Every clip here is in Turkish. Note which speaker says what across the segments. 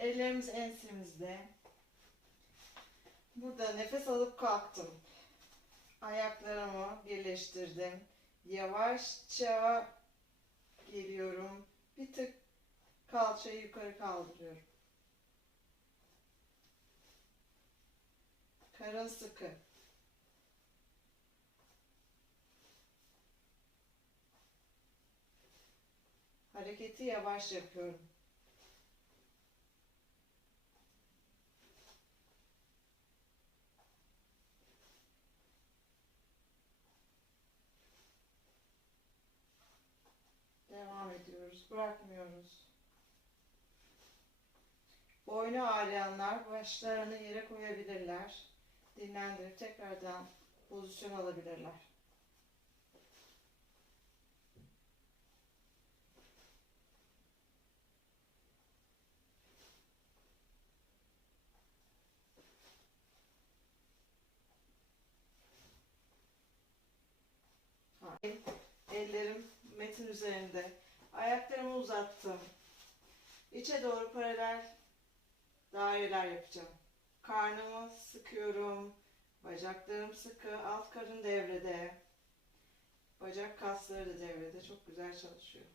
Speaker 1: Ellerimiz ensemizde. Burada nefes alıp kalktım. Ayaklarımı birleştirdim. Yavaşça geliyorum. Bir tık kalçayı yukarı kaldırıyorum. Karın sıkı. Hareketi yavaş yapıyorum. Devam ediyoruz. Bırakmıyoruz. Boynu ağrıyanlar başlarını yere koyabilirler. Dinlendirip tekrardan pozisyon alabilirler. Ellerim metin üzerinde. Ayaklarımı uzattım. İçe doğru paralel daireler yapacağım. Karnımı sıkıyorum. Bacaklarım sıkı. Alt karın devrede. Bacak kasları da devrede. Çok güzel çalışıyor.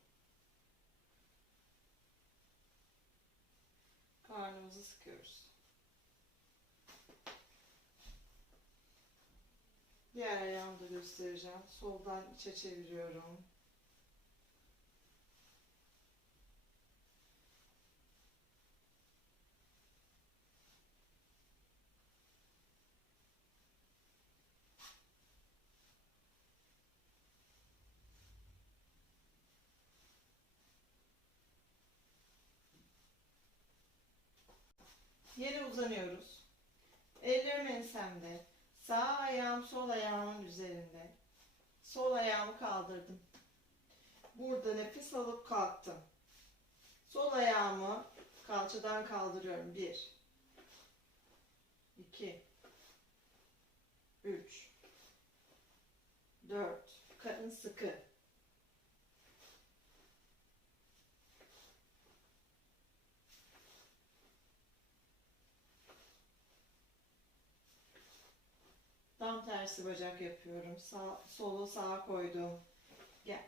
Speaker 1: Karnımızı sıkıyoruz. Diğer ayağımı da göstereceğim. Soldan içe çeviriyorum. Yere uzanıyoruz. Ellerim ensemde. Sağ ayağım sol ayağımın üzerinde. Sol ayağımı kaldırdım. Burada nefes alıp kalktım. Sol ayağımı kalçadan kaldırıyorum. Bir. iki, Üç. Dört. Karın sıkı. Tam tersi bacak yapıyorum. Sağ, solu sağa koydum. Gel.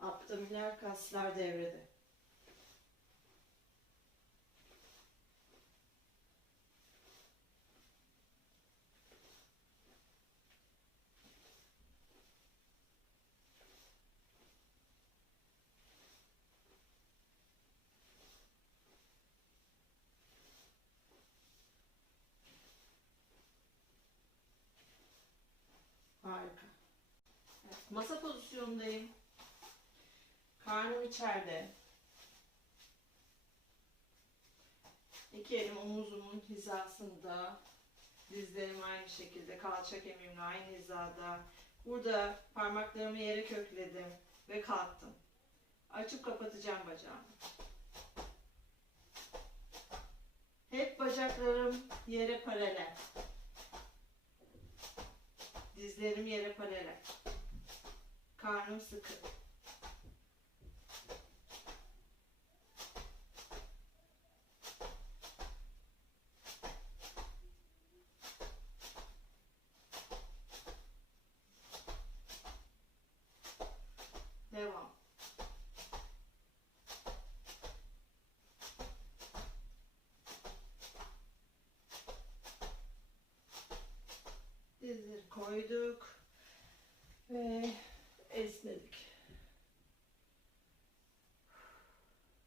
Speaker 1: Abdominal kaslar devrede. Masa pozisyonundayım. Karnım içeride. İki elim omuzumun hizasında. Dizlerim aynı şekilde. Kalça kemiğimle aynı hizada. Burada parmaklarımı yere kökledim ve kalktım. Açıp kapatacağım bacağımı. Hep bacaklarım yere paralel. Dizlerim yere paralel. Karnım sıkı. Devam. Dizleri koyduk. Ve esnedik.